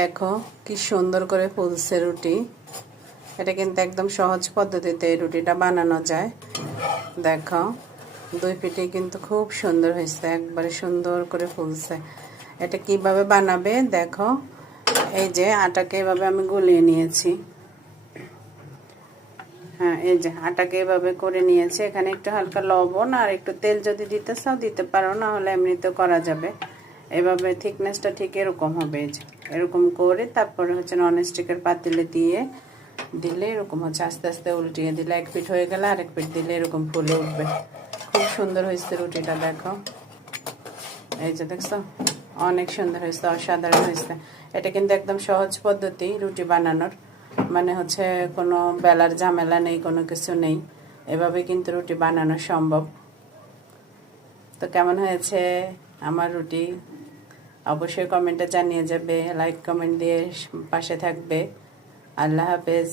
দেখো কি সুন্দর করে ফুলছে রুটি। এটা কিন্তু একদম সহজ পদ্ধতিতে এই রুটিটা বানানো যায়। দেখো দুই পিঠে কিন্তু খুব সুন্দর হয়েছে, একবারে সুন্দর করে ফুলছে। এটা কিভাবে বানাবে দেখো, এই যে আটাকে এভাবে আমি গুলিয়ে নিয়েছি। হ্যাঁ, এই যে আটাকে এভাবে করে নিয়েছি। এখানে একটু হালকা লবণ আর একটু তেল যদি দিতে চাও দিতে পারো, না হলে এমনিতে করা যাবে। এভাবে থিকনেসটা ঠিক এরকম হবে, এই যে এরকম করে তারপরে হচ্ছে ননস্টিকের পাতিলে দিলে এরকম হচ্ছে আস্তে আস্তে উল্টিয়ে দিলে এক পিঠ হয়ে গেলে আরেক পিঠ দিলে এরকম ফুলে উঠবে। খুব সুন্দর হয়েছে রুটিটা, দেখো এই যে দেখছো অনেক সুন্দর হয়েছে, অসাধারণ হয়েছে। এটা কিন্তু একদম সহজ পদ্ধতি রুটি বানানোর, মানে হচ্ছে কোনো বেলার ঝামেলা নেই, কোনো কিছু নেই। এভাবে কিন্তু রুটি বানানো সম্ভব। তো কেমন হয়েছে আমার রুটি অবশ্যই কমেন্টে জানিয়ে যাবে, লাইক কমেন্ট দিয়ে পাশে থাকবে। আল্লাহ হাফেজ।